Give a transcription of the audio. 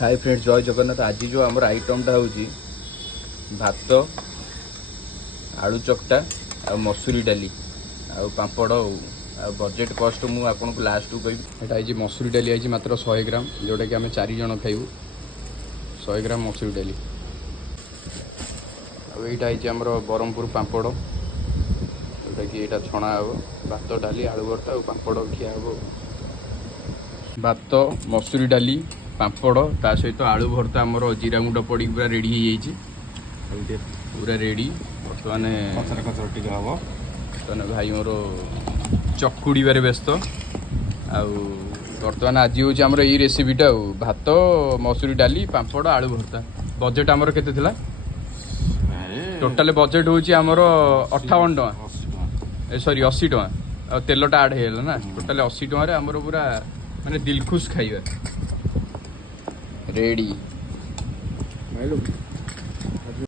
Hi friends, जय जगन्नाथ। आज जो आमर आइटमटा हूँ भात, आलू चकटा आ मसूरी डाली आ पापड़ आ बजेट कस्ट मुझे आपको लास्ट को कह मसूरी डाली आई मात्र 100 ग्राम, जोटा कि आम 4 जन खाइबू। 100 ग्राम मसूरी डाली आईटा आमर ब्रह्मपुर पापड़, जोटा कि यहाँ छणा हे भात डाली आलू भर्ता और पापड़ खिया हे। भात मसूरी डाली पापड़ ता सहित आलू भर्ता आमर जीरा गुंड पड़ी पूरा रेडी हो पूरा रेडी। बर्तमान बर्तमान भाई मोर चकुड़े व्यस्त बर्तमान आज हूँ आमर यही रेसीपीटा भात मसूरी डाली पापड़ आलू भर्ता। बजेट आमर केते थिला? टोटाल बजेट हूँ आमर 58 टका, सॉरी 80 टका। तेलटा आड हो ना, टोटाल 80 टकर आमर पूरा माने दिलखुश खाइबा रेडी।